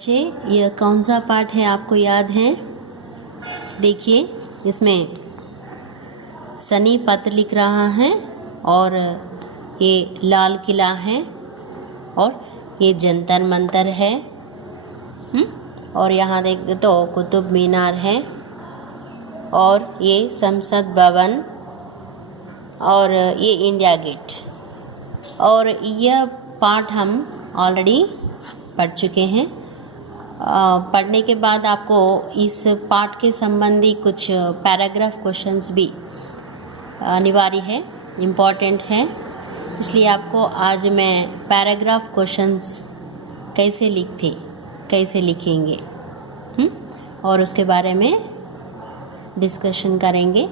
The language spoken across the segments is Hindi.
बच्चे, यह कौन सा पाठ है आपको याद है? देखिए, इसमें सनी पत्र लिख रहा है और ये लाल किला है और ये जंतर मंतर है। और यहाँ देख तो कुतुब मीनार है और ये संसद भवन और ये इंडिया गेट। और यह पाठ हम ऑलरेडी पढ़ चुके हैं। पढ़ने के बाद आपको इस पाठ के संबंधी कुछ पैराग्राफ क्वेश्चंस भी अनिवार्य है, इम्पॉर्टेंट है। इसलिए आपको आज मैं पैराग्राफ क्वेश्चंस कैसे लिखेंगे और उसके बारे में डिस्कशन करेंगे।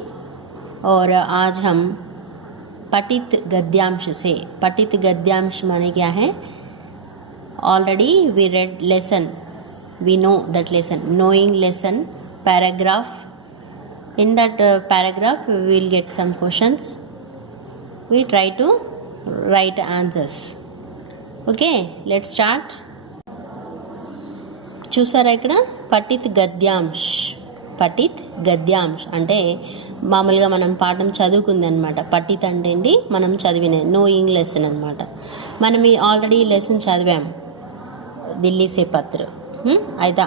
और आज हम पठित गद्यांश माने क्या है? Already we read lesson, we know that lesson, knowing lesson paragraph. In that paragraph we will get some questions, we try to write answers. Okay, let's start. చూసారా ఇక్కడ పఠిత్ గద్యాంశ్ అంటే మామూలుగా మనం పాఠం చదువుకుంది అనమాట. పఠిత్ అంటే ఏంటి? మనం చదివిన నోయింగ్ లెసన్ అనమాట. మనం ఆల్రెడీ లెసన్ చదివాము, ఢిల్లీ సే పత్ర. అయితే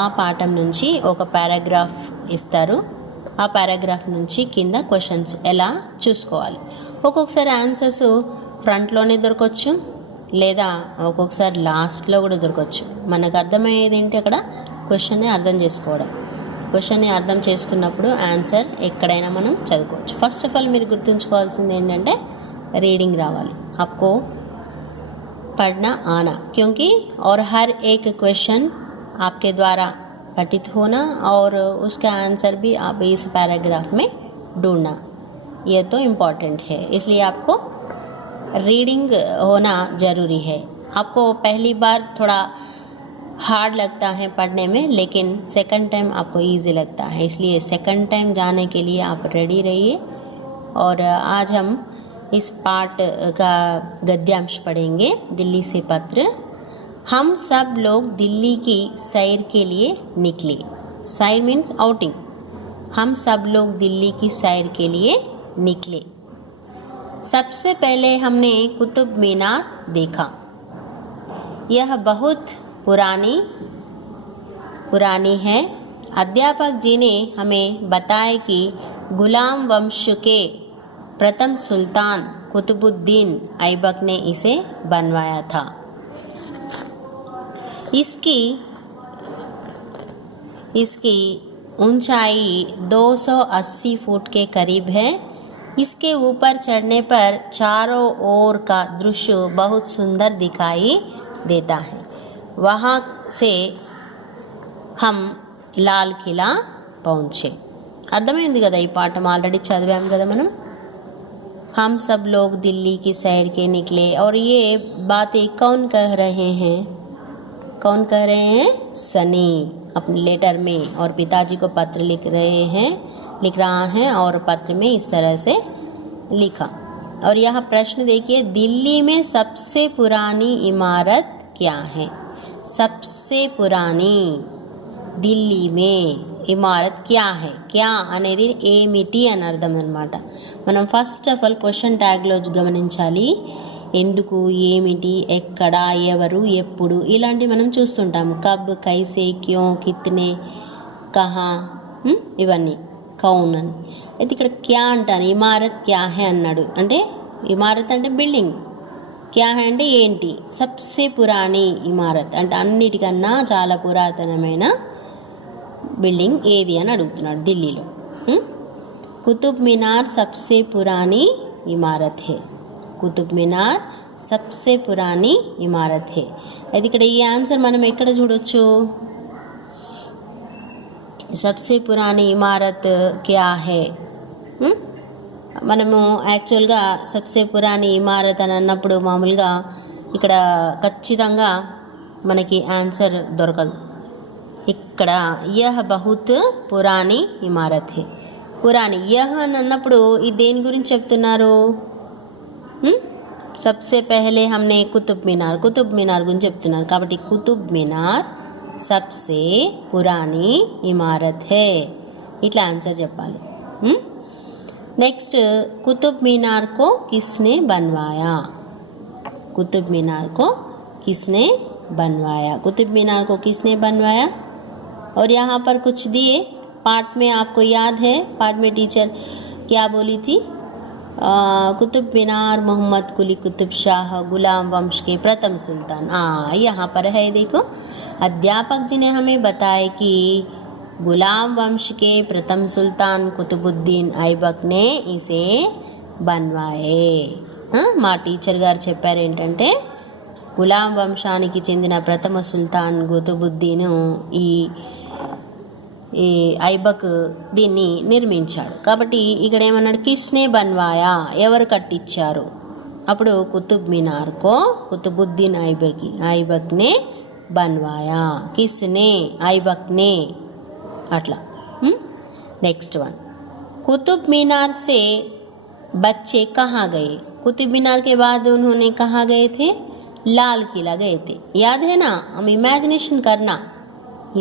ఆ పాఠం నుంచి ఒక పారాగ్రాఫ్ ఇస్తారు. ఆ పారాగ్రాఫ్ నుంచి కింద క్వశ్చన్స్ ఎలా చూసుకోవాలి. ఒక్కొక్కసారి ఆన్సర్స్ ఫ్రంట్లోనే దొరకవచ్చు, లేదా ఒక్కొక్కసారి లాస్ట్లో కూడా దొరకవచ్చు. మనకు అర్థమయ్యేది ఏంటి? అక్కడ క్వశ్చన్ని అర్థం చేసుకోవడం. క్వశ్చన్ని అర్థం చేసుకున్నప్పుడు ఆన్సర్ ఎక్కడైనా మనం చదువుకోవచ్చు. ఫస్ట్ ఆఫ్ ఆల్ మీరు గుర్తుంచుకోవాల్సింది ఏంటంటే రీడింగ్ రావాలి. आपको पढ़ना आना, क्योंकि और हर एक क्वेश्चन आपके द्वारा पठित होना और उसका आंसर भी आप इस पैराग्राफ में ढूंढना, ये तो इम्पॉर्टेंट है. इसलिए आपको रीडिंग होना ज़रूरी है. आपको पहली बार थोड़ा हार्ड लगता है पढ़ने में, लेकिन सेकंड टाइम आपको इजी लगता है. इसलिए सेकंड टाइम जाने के लिए आप रेडी रहिए. और आज हम इस पाठ का गद्यांश पढ़ेंगे, दिल्ली से पत्र. हम सब लोग दिल्ली की सैर के लिए निकले. सैर मीन्स आउटिंग. हम सब लोग दिल्ली की सैर के लिए निकले. सबसे पहले हमने कुतुब मीनार देखा. यह बहुत पुरानी है. अध्यापक जी ने हमें बताया कि गुलाम वंश के प्रथम सुल्तान कुतुबुद्दीन ऐबक ने इसे बनवाया था. इसकी ऊंचाई 280 फुट के करीब है. इसके ऊपर चढ़ने पर चारों ओर का दृश्य बहुत सुंदर दिखाई देता है. वहाँ से हम लाल किला पहुँचे. అర్థమైంది కదా? ఈ పాఠం ఆల్రెడీ చదివాం కదా మనం. हम सब लोग दिल्ली की सैर के निकले. और ये बातें कौन कह रहे हैं? सनी अपने लेटर में, और पिताजी को पत्र लिख रहा है और पत्र में इस तरह से लिखा. और यहाँ प्रश्न देखिए, दिल्ली में सबसे पुरानी इमारत क्या है? सबसे पुरानी ఢిల్లీ మే ఇమారత్ క్యా హై? క్యా అనేది ఏమిటి అని అర్థం అన్నమాట. మనం ఫస్ట్ ఆఫ్ ఆల్ క్వశ్చన్ ట్యాగ్లో గమనించాలి. ఎందుకు, ఏమిటి, ఎక్కడ, ఎవరు, ఎప్పుడు ఇలాంటివి మనం చూస్తుంటాము. కబ్, కైసే, క్యో, కిత్నే, కహా, ఇవన్నీ కౌన్ అని. అయితే ఇక్కడ క్యా అంటాను. ఇమారత్ క్యా హై అన్నాడు. అంటే ఇమారత్ అంటే బిల్డింగ్, క్యా హై అంటే ఏంటి. సబ్సే పురాణి ఇమారత్ అంటే అన్నిటికన్నా చాలా పురాతనమైన బిల్డింగ్ ఏది అని అడుగుతున్నాడు ఢిల్లీలో. కుతుబ్ మీనార్ సబ్సే పురాణి ఇమారత్ హే. కుతుబ్ మీనార్ సబ్సే పురాణి ఇమారత్ హే. అయితే ఇక్కడ ఈ ఆన్సర్ మనం ఎక్కడ చూడొచ్చు? సబ్సే పురాణి ఇమారత్ క్యా హే. మనము యాక్చువల్గా సబ్సే పురాణి ఇమారత్ అని అన్నప్పుడు మామూలుగా ఇక్కడ ఖచ్చితంగా మనకి ఆన్సర్ దొరకదు. ఇక్కడ యహ్ బహుత్ పురాణి ఇమారత్ హే. పురాణి యహ్ అని అన్నప్పుడు ఇది దేని గురించి చెప్తున్నారు? सबसे पहले हमने कुतुब मीनार गुరించి చెప్తున్నారు కాబట్టి కుతుబ్ మీనార్ सबसे पुरानी इमारत है. ఇట్లా ఆన్సర్ చెప్పాలి. నెక్స్ట్ कुतुब मीनार को किसने बनवाया? कुतुब मीनार को किसने बनवाया? कुतुब मीनार को किसने बनवाया? और यहाँ पर कुछ दिए पाठ में, आपको याद है पाठ में टीचर क्या बोली थी? कुतुब मीनार मोहम्मद कुली कुतुब शाह गुलाम वंश के प्रथम सुल्तान. यहाँ पर है, देखो अध्यापक जी ने हमें बताया कि गुलाम वंश के प्रथम सुल्तान कुतुबुद्दीन ऐबक ने इसे बनवाए. మా టీచర్ గారు చెప్పారు ఏంటంటే గులాం వంశానికి చెందిన ప్రథమ సుల్తాన్ కుతుబుద్దీన్ ఈ ఐబక్ దీన్ని నిర్మించాడు. కాబట్టి ఇక్కడ ఏమన్నాడు? కిస్నే బన్వాయా, ఎవరు కట్టించారు? అప్పుడు కుతుబ్ మీనార్కో కుతుబుద్దీన్ ఐబక్నే బన్వాయా. కిస్నే? ఐబక్నే. అట్లా. నెక్స్ట్ వన్, कुतुब मीनार से बच्चे कहाँ गए? कुतुब मीनार के बाद उन्होंने कहाँ गए थे? लाल किला गए थे. याद है ना? हम इमेजिनेशन करना.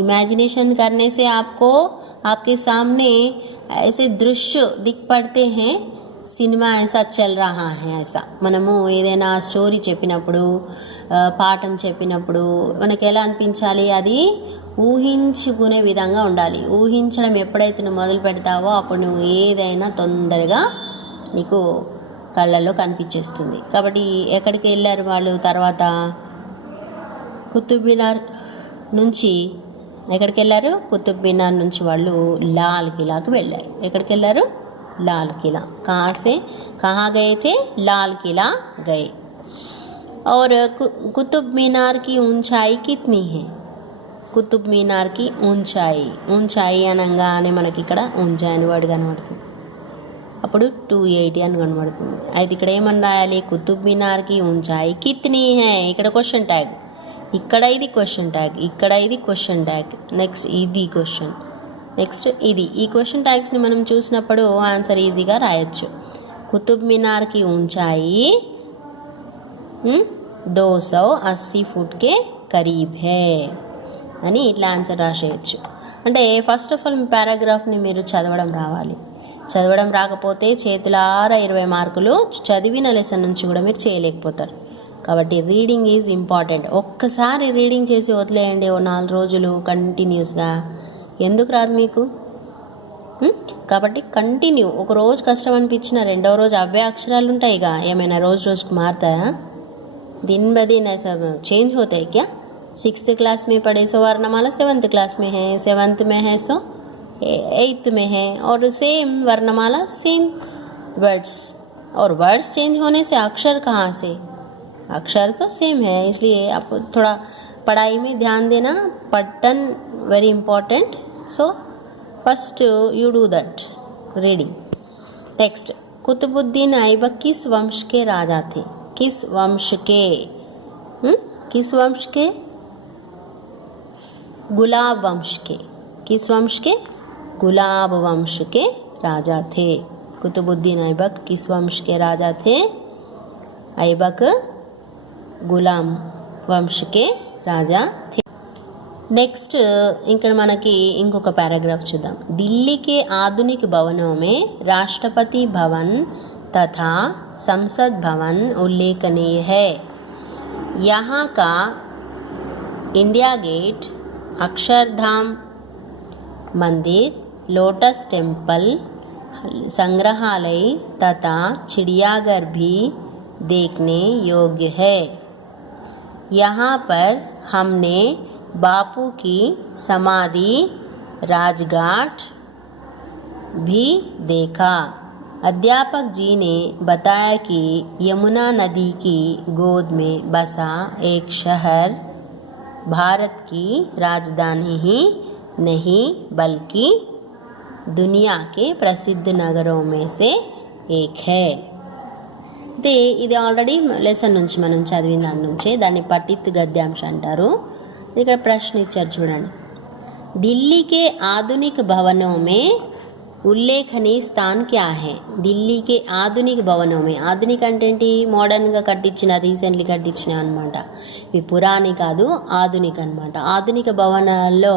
इमेजिनेशन करने से आपको आपके सामने ऐसे दृश्य दिख पड़ते हैं. సినిమా ऐसा चल रहा है ऐसा. మనము ఏదైనా స్టోరీ చెప్పినప్పుడు, పాఠం చెప్పినప్పుడు మనకి ఎలా అనిపించాలి? అది ఊహించుకునే విధంగా ఉండాలి. ఊహించడం ఎప్పుడైతే నువ్వు మొదలు పెడతావో అప్పుడు నువ్వు ఏదైనా తొందరగా నీకు కళ్ళల్లో కనిపించేస్తుంది. కాబట్టి ఎక్కడికి వెళ్ళారు వాళ్ళు? తర్వాత కుతుబ్ మినార్ నుంచి ఎక్కడికి వెళ్ళారు? కుతుబ్ మినార్ నుంచి వాళ్ళు లాల్ కిలాకి వెళ్ళారు. ఎక్కడికి వెళ్ళారు? लाल किला. कहाँ से कहाँ गए थे? लाल किला गए. और कुतुब मीनार की ऊंचाई कितनी है? కుతుబ్ మీనార్కి ऊंचाई అనగానే మనకి ఇక్కడ ऊंचाई అని వర్డ్ కనబడుతుంది. అప్పుడు 280 అని కనబడుతుంది. అయితే ఇక్కడ ఏమని రాయాలి? కుతుబ్ మీనార్కి ऊंचाई కిత్నీ హై. ఇక్కడ క్వశ్చన్ ట్యాగ్, ఇక్కడ ఇది క్వశ్చన్ ట్యాగ్, ఇక్కడ ఇది క్వశ్చన్ ట్యాగ్, నెక్స్ట్ ఇది క్వశ్చన్, నెక్స్ట్ ఇది. ఈ క్వశ్చన్ ట్యాగ్స్ని మనం చూసినప్పుడు ఆన్సర్ ఈజీగా రాయొచ్చు. కుతుబ్ మీనార్కి ऊंचाई 280 फुट के करीब है అని ఇట్లా ఆన్సర్ రాసేయచ్చు. అంటే ఫస్ట్ ఆఫ్ ఆల్ మీ పారాగ్రాఫ్ని మీరు చదవడం రావాలి. చదవడం రాకపోతే చేతులారా 20 మార్కులు చదివిన లెసన్ నుంచి కూడా మీరు చేయలేకపోతారు. కాబట్టి రీడింగ్ ఈజ్ ఇంపార్టెంట్. ఒక్కసారి రీడింగ్ చేసి వదిలేయండి ఓ 4 రోజులు కంటిన్యూస్గా, ఎందుకు రాదు మీకు? కాబట్టి కంటిన్యూ. ఒక రోజు కష్టం అనిపించిన రెండవ రోజు అవే అక్షరాలు ఉంటాయి. ఇక ఏమైనా రోజు రోజుకు మారుతాయా? दिन ब दिन ऐसा चेंज होता है क्या? 6th क्लास में पढ़े सो वर्णमाला 7th क्लास में है, 7th में है सो 8th में है, और सेम वर्णमाला सेम वर्ड्स. और वर्ड्स चेंज होने से अक्षर कहाँ से? अक्षर तो सेम है. इसलिए आप थोड़ा पढ़ाई में ध्यान देना. पठन very important. So first you do that reading. Next, Qutubuddin Aibak किस वंश के राजा थे? किस वंश के? किस वंश के? गुलाब वंश के. किस वंश के? गुलाब वंश के राजा थे. कुतुबुद्दीन ऐबक किस वंश के राजा थे? ऐबक गुलाम वंश के राजा थे. नेक्स्ट ఇక్కడ మనకి ఇంకొక पैराग्राफ చూద్దాం. दिल्ली के आधुनिक भवनों में राष्ट्रपति भवन तथा संसद भवन उल्लेखनीय है. यहाँ का इंडिया गेट, अक्षरधाम मंदिर, लोटस टेम्पल, संग्रहालय तथा चिड़ियाघर भी देखने योग्य है. यहाँ पर हमने बापू की समाधि, राजघाट भी देखा. अध्यापक जी ने बताया कि यमुना नदी की गोद में बसा एक शहर भारत की राजधानी ही नहीं बल्कि दुनिया के प्रसिद्ध नगरों में से एक है. ఇది ఆల్రెడీ లెసన్ నుంచి మనం చదివిన దాని నుంచే, దాన్ని పఠిత్ గద్యాంశ అంటారు. ఇక్కడ ప్రశ్న ఇచ్చారు చూడండి. ఢిల్లీ కే ఆధునిక భవనోं में ఉల్లేఖనీయ స్థాన్ క్యా హై ఢిల్లీకి ఆధునిక భవనం మే ఆధునిక అంటే ఏంటి మోడర్న్గా కట్టించిన రీసెంట్లీ కట్టించిన అనమాట ఇవి పురాణి కాదు ఆధునిక అనమాట ఆధునిక భవనాల్లో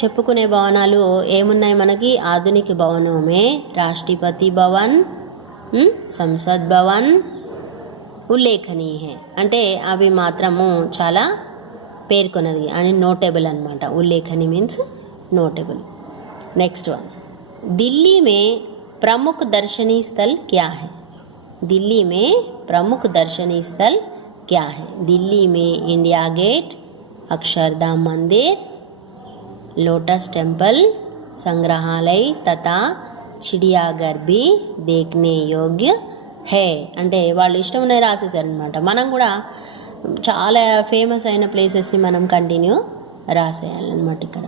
చెప్పుకునే భవనాలు ఏమున్నాయి మనకి ఆధునిక భవనమే రాష్ట్రపతి భవన్ సంసద్ భవన్ ఉల్లేఖనీయ హై అంటే అవి మాత్రము చాలా పేర్కొన్నది అని నోటబుల్ అనమాట ఉల్లేఖని means notable next one Delhi में प्रमुख दर्शनीय स्थल क्या है दिल्ली में प्रमुख दर्शनीय स्थल क्या है दिल्ली में इंडिया गेट अक्षरधाम मंदिर लोटस टेम्पल संग्रहालय तथा चिड़ियाघर भी देखने योग्य है అంటే వాళ్ళు ఇష్టం ఉన్నాయి రాసేసారనమాట మనం కూడా చాలా ఫేమస్ అయిన ప్లేసెస్ని మనం కంటిన్యూ రాసేయాలన్నమాట ఇక్కడ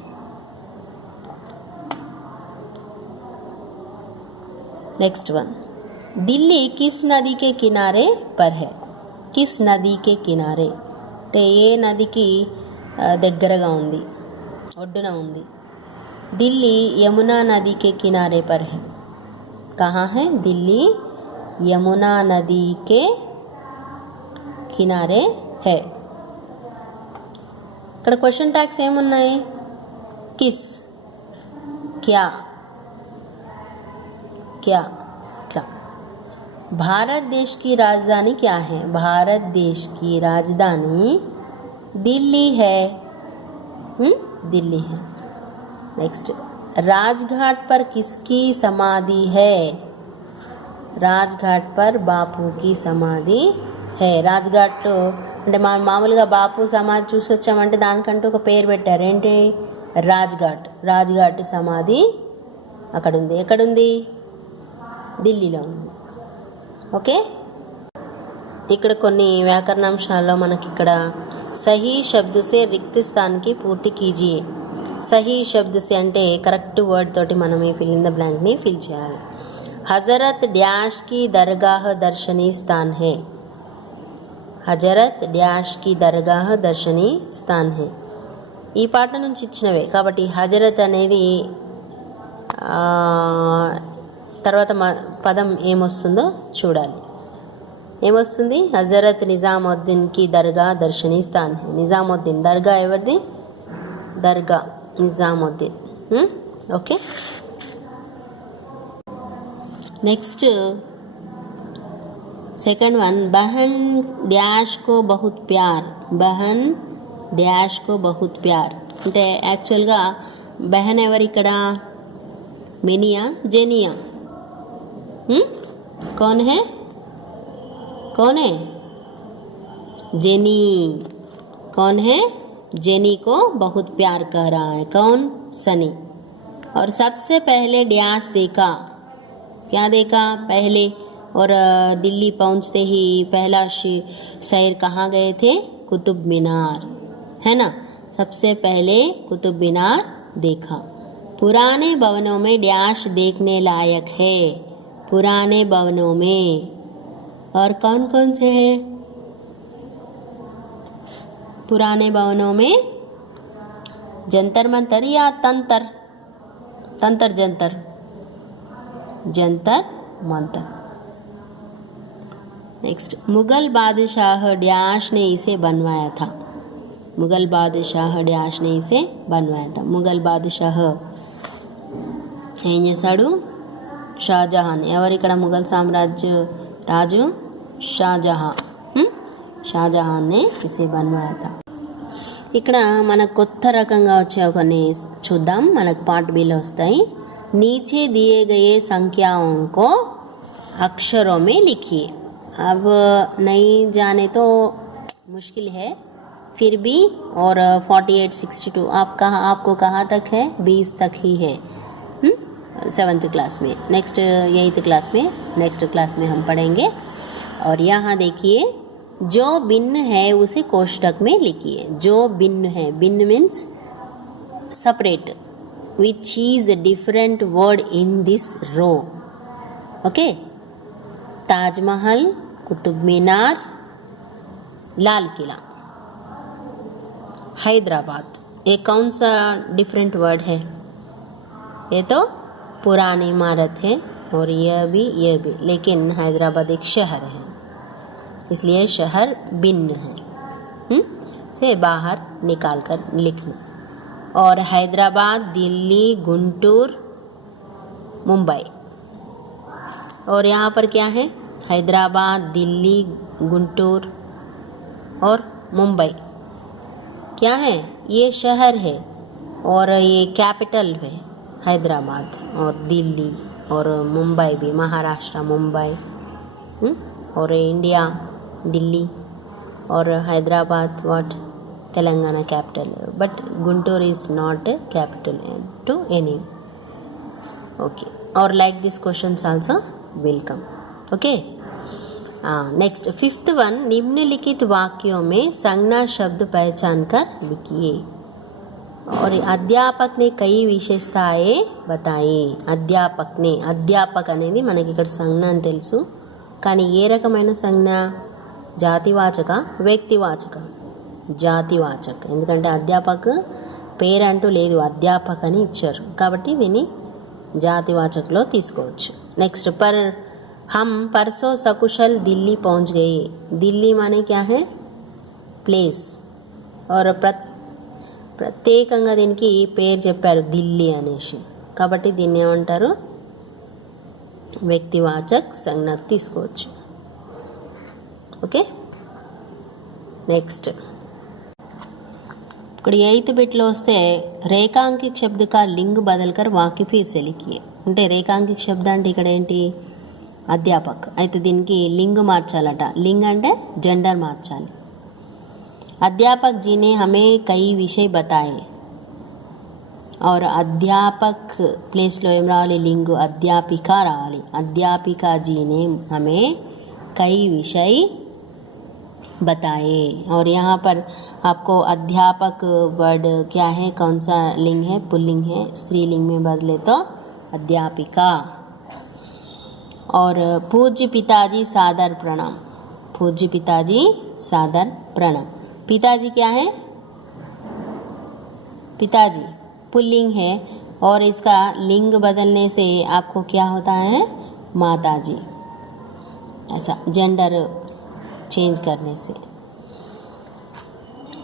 नेक्स्ट वन दिल्ली किस नदी के किनारे पर है किस नदी के किनारे అంటే ఏ నదికి దగ్గరగా ఉంది ఒడ్డున ఉంది दिल्ली यमुना नदी के किनारे पर है कहाँ है दिल्ली यमुना नदी के किनारे है ఇక్కడ క్వశ్చన్ ట్యాగ్స్ ఏమున్నాయి किस क्या क्या क्या भारत देश की राजधानी क्या है भारत देश की राजधानी दिल्ली है दिल्ली है नेक्स्ट राजघाट पर किसकी समाधि है రాజ్ఘాట్ పర్ బాపుకి సమాధి హే రాజ్ఘాట్లో అంటే మామూలుగా బాపు సమాధి చూసి వచ్చామంటే దానికంటూ ఒక పేరు పెట్టారు ఏంటి రాజ్ఘాట్ సమాధి అక్కడ ఉంది ఎక్కడుంది ఢిల్లీలో ఉంది ఓకే ఇక్కడ కొన్ని వ్యాకరణాంశాల్లో మనకి ఇక్కడ సహీ శబ్ద సే రిక్త స్థాన్కి పూర్తి కీజియే సహీ శబ్ద సే అంటే కరెక్ట్ వర్డ్ తోటి మనం ఈ ఫిల్ ఇన్ ద బ్లాంక్ని ఫిల్ చేయాలి హజరత్ డ్యాష్ కి దర్గాహ్ దర్శనీ స్థాన్ హే హజరత్ డ్యాష్ కి దర్గాహ్ దర్శనీ స్థాన్ హే ఈ పాట నుంచి ఇచ్చినవే కాబట్టి హజరత్ అనేది తర్వాత పదం ఏమొస్తుందో చూడాలి ఏమొస్తుంది హజరత్ నిజాముద్దీన్కి దర్గా దర్శనీ స్థాన్ నిజాముద్దీన్ దర్గా ఎవరిది Dargah Nizamuddin okay next second one बहन डैश को बहुत प्यार बहन डैश को बहुत प्यार అంటే యాక్చువల్గా బహన్ ఎవరు ఇక్కడ మినియా జెనియా कौन है जेनी कौन है जेनी को बहुत प्यार कर रहा है कौन सनी और सबसे पहले डैश देखा क्या देखा पहले और दिल्ली पहुंचते ही पहला शहर कहाँ गए थे कुतुब मीनार है ना सबसे पहले कुतुब मीनार देखा पुराने भवनों में डैश देखने लायक है पुराने भवनों में और कौन कौन से हैं पुराने भवनों में जंतर मंतर या तंतर तंतर जंतर जंतर मंतर नेक्स्ट मुगल बादशाह डैश ने इसे बनवाया था मुगल बादशाह डैश ने इसे बनवाया था मुगल बादशाह ఏం చేశాడు షాజహాన్ ఎవరు ఇక్కడ ముఘల్ సామ్రాజ్య రాజు షాజహాన్ నే ఇసే बनवाया था ఇక్కడ మనకు కొత్త రకంగా వచ్చే కొన్ని చూద్దాం మనకు పార్ట్ బిలో వస్తాయి नीचे दिए गए संख्याओं को अक्षरों में लिखिए अब नहीं जाने तो मुश्किल है फिर भी और 4862 आपको कहाँ तक है 20 तक ही है 7th क्लास में नेक्स्ट 8th क्लास में नेक्स्ट क्लास में हम पढ़ेंगे और यहाँ देखिए जो भिन्न है उसे कोष्टक में लिखिए जो भिन्न है भिन्न means separate which is a different word in this row okay Taj Mahal Qutub Minar Lal Qila Hyderabad ये कौन सा डिफरेंट वर्ड है ये तो पुरानी इमारत है और यह भी, लेकिन हैदराबाद एक शहर है, इसलिए शहर भिन्न है से बाहर निकाल कर लिखना। और हैदराबाद, दिल्ली, गुंटूर, मुंबई, और यहाँ पर क्या है, हैदराबाद, दिल्ली, गुंटूर और मुंबई क्या है, ये शहर है और ये कैपिटल है हैदराबाद और दिल्ली और मुंबई भी, महाराष्ट्र मुंबई, और इंडिया दिल्ली और Hyderabad what Telangana capital, but Guntur is not a capital to any. Okay, और like this question also will come. Okay, next 5th one, निम्नलिखित वाक्यों में संज्ञा शब्द पहचान कर लिखिए। और అధ్యాపక్ ने कई విశేషతాయే बताई। అధ్యాపక్ అనేది మనకి ఇక్కడ సంజ్ఞ అని తెలుసు, కానీ ఏ రకమైన సంజ్ఞ, జాతివాచక వ్యక్తివాచక? జాతివాచక్, ఎందుకంటే అధ్యాపక్ పేరు అంటూ లేదు, అధ్యాపక్ అని ఇచ్చారు కాబట్టి దీన్ని జాతివాచక్లో తీసుకోవచ్చు। नेक्स्ट, पर हम परसों सकुशल दिल्ली पहुंच गए। दिल्ली माने क्या है, प्लेस, और ప్రత్యేకంగా దీనికి పేరు చెప్పారు ఢిల్లీ అనేసి, కాబట్టి దీన్ని ఏమంటారు, వ్యక్తివాచక్ సంజ్ఞ తీసుకోవచ్చు। ఓకే, నెక్స్ట్ ఇక్కడ 8th బిట్లో వస్తే రేఖాంకిత శబ్ద కా లింగ్ బదల్కర్ వాక్య ఫిర్ సే లిఖియే। అంటే రేఖాంకిత శబ్ద అంటే ఇక్కడ ఏంటి, అధ్యాపక్, అయితే దీనికి లింగ్ మార్చాలట, లింగ్ అంటే జెండర్ మార్చాలి। అధ్యాపక్ जी ने हमें कई विषय बताए, और అధ్యాపక్ ప్లేస్లో ఏం రావాలి, లింగ్ అధ్యాపిక రావాలి। అధ్యాపిక जी ने हमें कई विषय बताए, और यहाँ पर आपको अध्यापक वर्ड क्या है, कौन सा लिंग है, पुल्लिंग है, स्त्रीलिंग में बदले तो अध्यापिका। और पूज्य पिताजी सादर प्रणाम, पूज्य पिताजी सादर प्रणाम। पिताजी क्या है, पिताजी पुल्लिंग है, और इसका लिंग बदलने से आपको क्या होता है, माताजी, ऐसा जेंडर चेंज करने से।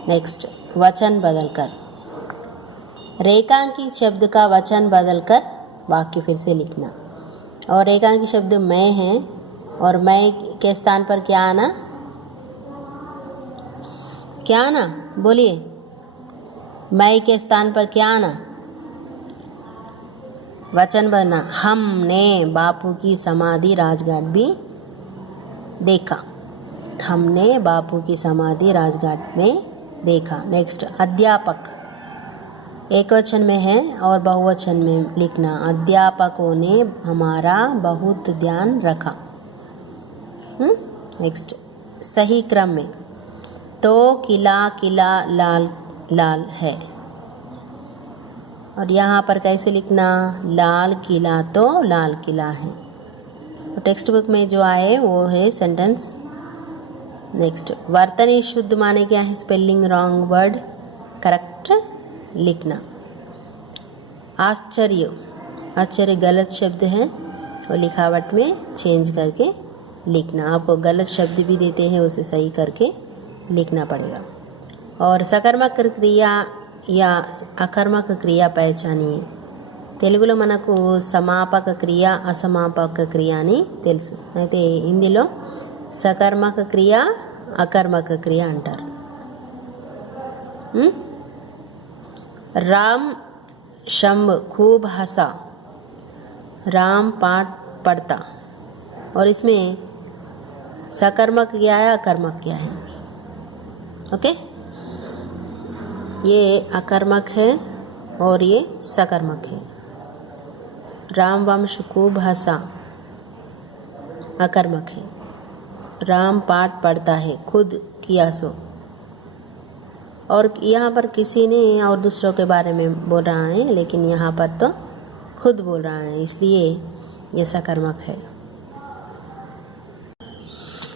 नेक्स्ट, वचन बदलकर, रेखांकित शब्द का वचन बदलकर वाक्य फिर से लिखना। और रेखांकित शब्द मैं है, और मैं के स्थान पर क्या आना, क्या आना, बोलिए, मैं के स्थान पर क्या आना, वचन बदलना। हमने बापू की समाधि राजघाट भी देखा, हमने बापू की समाधि राजघाट में देखा। नेक्स्ट, अध्यापक एक वचन में है और बहुवचन में लिखना। अध्यापकों ने हमारा बहुत ध्यान रखा। नेक्स्ट, सही क्रम में, तो किला किला लाल लाल है, और यहाँ पर कैसे लिखना, लाल किला तो लाल किला है। तो टेक्स्ट बुक में जो आए वो है सेंटेंस। नेक्स्ट, वर्तनी शुद्ध माने क्या है, स्पेलिंग रॉन्ग वर्ड करेक्ट लिखना। आश्चर्य, आश्चर्य गलत शब्द है, और लिखावट में चेंज करके लिखना। आपको गलत शब्द भी देते हैं, उसे सही करके लिखना पड़ेगा। और सकर्मक क्रिया या అకర్మక క్రియ పహచానియే। తెలుగులో మనకు సమాపక క్రియ, అసమాపక క్రియ అని తెలుసు, అయితే హిందీలో सकर्मक क्रिया अकर्मक क्रिया अंटार। राम शंभ खूब हंसा, राम पाठ पढ़ता, और इसमें सकर्मक क्या है, अकर्मक क्या है, ओके, ये अकर्मक है और ये सकर्मक है। राम वंश खूब हंसा अकर्मक है, राम पाठ पढ़ता है, खुद किया सो, और यहाँ पर किसी ने और दूसरों के बारे में बोल रहा है, लेकिन यहाँ पर तो खुद बोल रहा है, इसलिए ये सकर्मक है।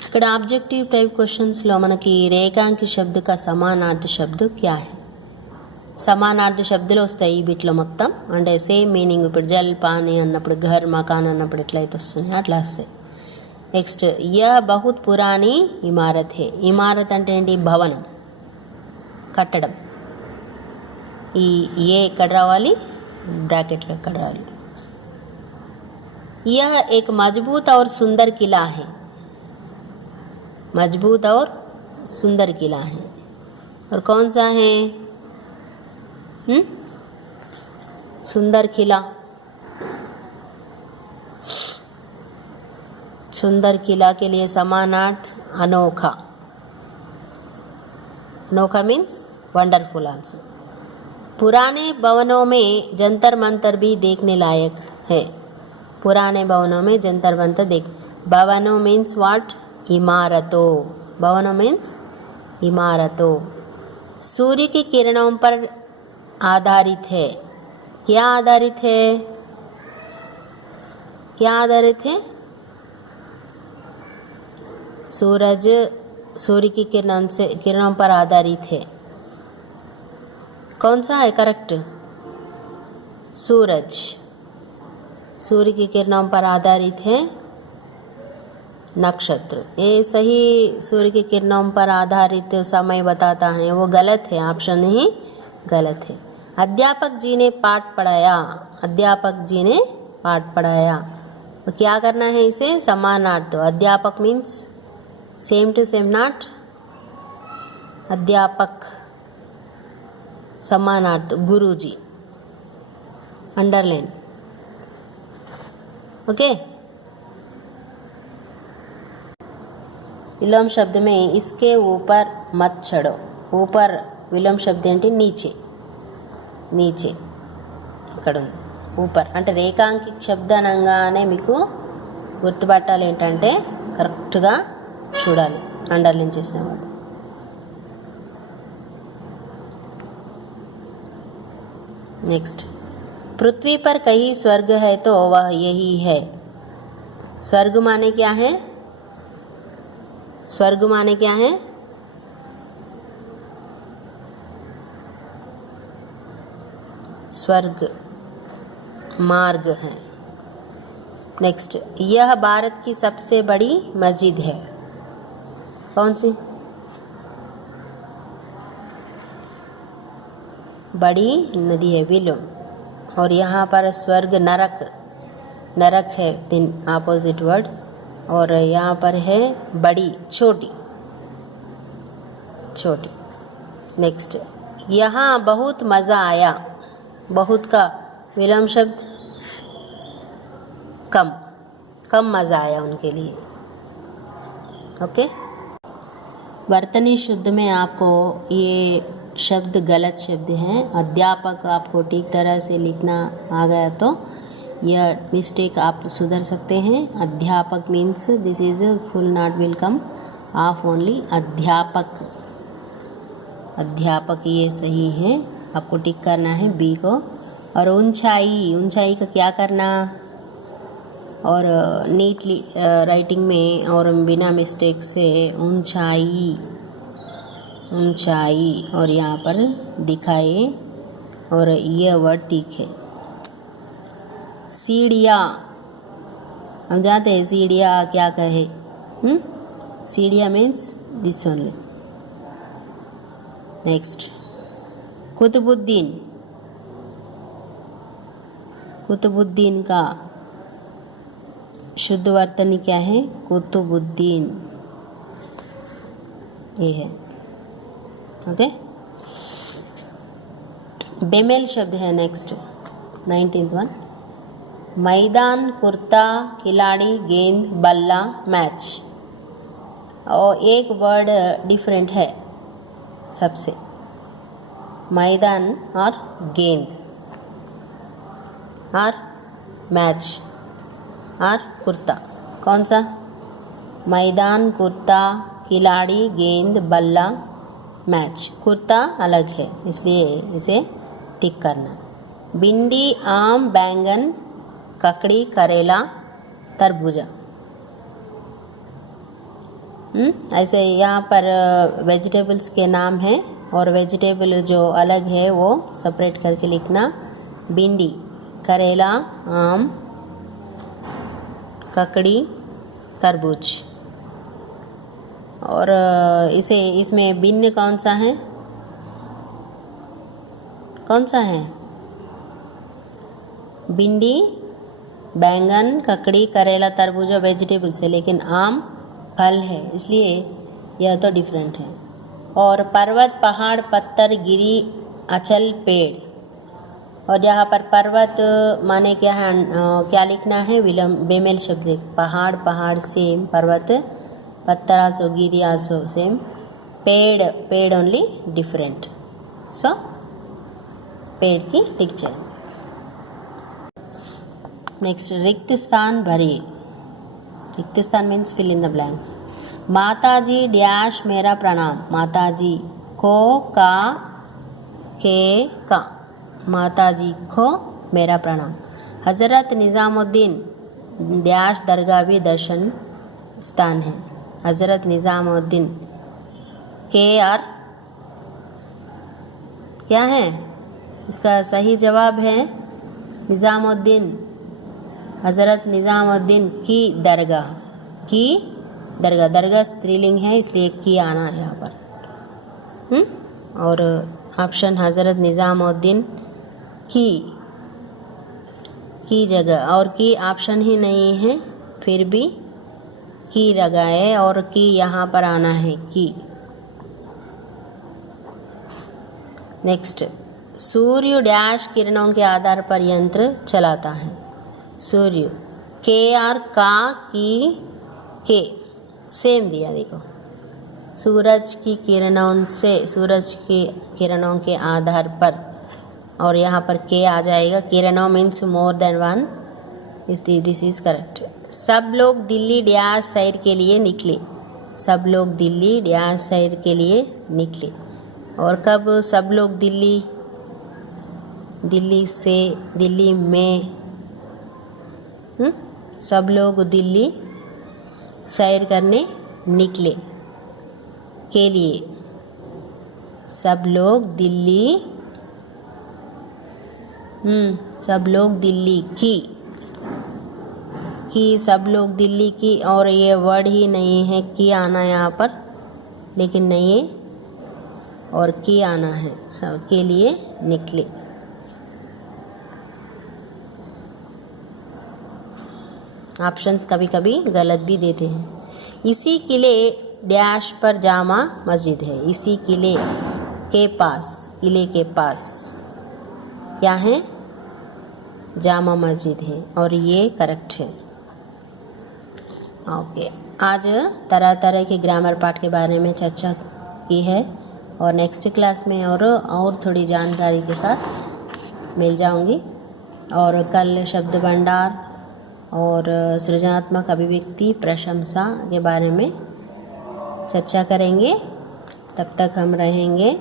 ఇక్కడ ఆబ్జెక్టివ్ టైప్ క్వశ్చన్స్లో మనకి రేఖాంకి శబ్द का समानार्थी शब्द क्या है, సమానార్థ శబ్దాలు వస్తాయి ఈ బిట్లో మొత్తం. అంటే సేమ్ మీనింగ్. ఇప్పుడు జల్ పానీ అన్నప్పుడు, ఘర్ మకాన్ అన్నప్పుడు ఎట్లయితే వస్తున్నాయి అట్లా వస్తాయి. నెక్స్ట్ యహ బహుత్ పురాణి ఇమారత్ హే. ఇమారత్ అంటే ఏంటి? భవనం, కట్టడం. ఈ ఏ ఎక్కడ రావాలి? బ్రాకెట్లో ఎక్కడ రావాలి? यह एक मजबूत और सुंदर किला है. मजबूत और सुंदर किला है. और कौन सा है? सुंदर किला. सुंदर किला के लिए समानार्थ अनोखा. अनोखा मीन्स वंडरफुल आल्सो. पुराने भवनों में जंतर मंतर भी देखने लायक है. पुराने भवनों में जंतर मंतर देख. भवनों मीन्स व्हाट? इमारतों. भवनों मीन्स इमारतों. सूर्य की किरणों पर आधारित है. क्या आधारित है? क्या आधारित है? सूर्य की किरणों पर आधारित है. कौन सा है करेक्ट? सूरज. सूर्य की किरणों पर आधारित है नक्षत्र. ये सही सूर्य की किरणों पर आधारित समय बताता है, वो गलत है. ऑप्शन ही गलत है. अध्यापक जी ने पाठ पढ़ाया. अध्यापक जी ने पाठ पढ़ाया. तो क्या करना है इसे? समानार्थ. अध्यापक means same to same not. अध्यापक समानार्थ गुरुजी. अंडरलाइन. ओके. विलोम शब्द में इसके ऊपर मत चढ़ो. ऊपर విలోమ శబ్దం ఏంటి? నీచే. నీచే ఇక్కడ ఉంది. ఊపర్ అంటే రేఖాంకిక శబ్దం అనగానే మీకు గుర్తుపట్టాలి ఏంటంటే కరెక్ట్గా చూడాలి అండర్లైన్ చేసిన వాళ్ళు. नेक्स्ट पृथ्वी पर कहीं स्वर्ग है तो वह यही है. स्वर्ग माने क्या है? स्वर्ग माने क्या है? स्वर्ग मार्ग है. नेक्स्ट यह भारत की सबसे बड़ी मस्जिद है. कौन सी? बड़ी नदी है विलोम. और यहाँ पर स्वर्ग नरक. नरक है दिन ऑपोजिट वर्ड. और यहाँ पर है बड़ी छोटी. छोटी. नेक्स्ट यहाँ बहुत मज़ा आया. बहुत का विलोम शब्द कम. कम मज़ा आया उनके लिए. ओके. वर्तनी शुद्ध में आपको ये शब्द गलत शब्द हैं. अध्यापक आपको ठीक तरह से लिखना आ गया तो यह मिस्टेक आप सुधर सकते हैं. अध्यापक means this is full not will come of only अध्यापक. अध्यापक ये सही है. आपको टिक करना है बी को. और ऊंचाई. ऊंचाई का क्या करना? और नीटली राइटिंग में और बिना मिस्टेक से ऊंचाई. ऊंचाई और यहाँ पर दिखाए और यह वर्ड ठीक है. सीढ़ियाँ. हम जानते हैं सीढ़ियाँ क्या कहे. सीढ़ियाँ means this only. Next Qutubuddin. Qutubuddin का शुद्ध वर्तनी क्या है? कुतुबुद्दीन ये है. ओके. बेमेल शब्द है. Next 19th one. मैदान, कुर्ता, खिलाड़ी, गेंद, बल्ला, मैच. और एक वर्ड डिफरेंट है सबसे. मैदान और गेंद और मैच और कुर्ता. कौन सा? मैदान, कुर्ता, खिलाड़ी, गेंद, बल्ला, मैच. कुर्ता अलग है इसलिए इसे टिक करना. भिंडी, आम, बैंगन, ककड़ी, करेला, तरबूजा. ऐसे यहाँ पर वेजिटेबल्स के नाम हैं और वेजिटेबल जो अलग है वो सेपरेट करके लिखना। भिंडी, करेला, आम, ककड़ी, तरबूज। और इसमें भिन्न कौन सा है? कौन सा है? भिंडी, बैंगन, ककड़ी, करेला, तरबूज वेजिटेबल्स है, लेकिन आम फल है, इसलिए यह तो डिफरेंट है। और पर्वत, पहाड़, पत्थर, गिरी, अचल, पेड़। और यहाँ पर पर्वत माने क्या है, क्या लिखना है? बेमेल शब्द। पहाड़, पहाड़ सेम, पर्वत, पत्थर आल्सो, गिरी आल्सो सेम, पेड़, पेड़ ओनली डिफरेंट। सो पेड़ की पिक्चर। नेक्स्ट, रिक्त स्थान भरिए। रिक्त स्थान means fill in the blanks. माताजी डैश मेरा प्रणाम। माताजी को, का, के, का। माताजी को मेरा प्रणाम। हज़रत निज़ामुद्दीन डैश दरगाह भी दर्शन स्थान है। हज़रत निज़ामुद्दीन के आर क्या है? इसका सही जवाब है निज़ामुद्दीन। हज़रत निज़ामुद्दीन की दरगाह। की दरगाह, दरगाह स्त्रीलिंग है, इसलिए की आना है यहाँ पर। और ऑप्शन हज़रत निज़ामुद्दीन की जगह, और की ऑप्शन ही नहीं है, फिर भी की लगाए और की यहाँ पर आना है, की। नेक्स्ट, सूर्य डैश किरणों के आधार पर यंत्र चलाता है। सूर्य, के आर का, की, के सेम दिया, देखो। सूरज की किरणों से, सूरज की किरणों के आधार पर, और यहाँ पर के आ जाएगा। किरणों means more than one, this is correct. सब लोग दिल्ली डैश सैर के लिए निकले। सब लोग दिल्ली डैश सैर के लिए निकले। और कब सब लोग दिल्ली, दिल्ली से, दिल्ली में, सब लोग दिल्ली सैर करने निकले के लिए। सब लोग दिल्ली, सब लोग दिल्ली की सब लोग दिल्ली की, और ये वर्ड ही नहीं है, की आना यहाँ पर, लेकिन नहीं है, और की आना है, सब के लिए निकले। ऑप्शंस कभी कभी गलत भी देते हैं। इसी किले डैश पर जामा मस्जिद है। इसी किले के पास, किले के पास क्या है? जामा मस्जिद है, और ये करेक्ट है। ओके, आज तरह तरह के ग्रामर पाठ के बारे में चर्चा की है, और नेक्स्ट क्लास में और थोड़ी जानकारी के साथ मिल जाऊंगी। और कल शब्द भंडार और सृजनात्मक अभिव्यक्ति, प्रशंसा के बारे में चर्चा करेंगे। तब तक हम रहेंगे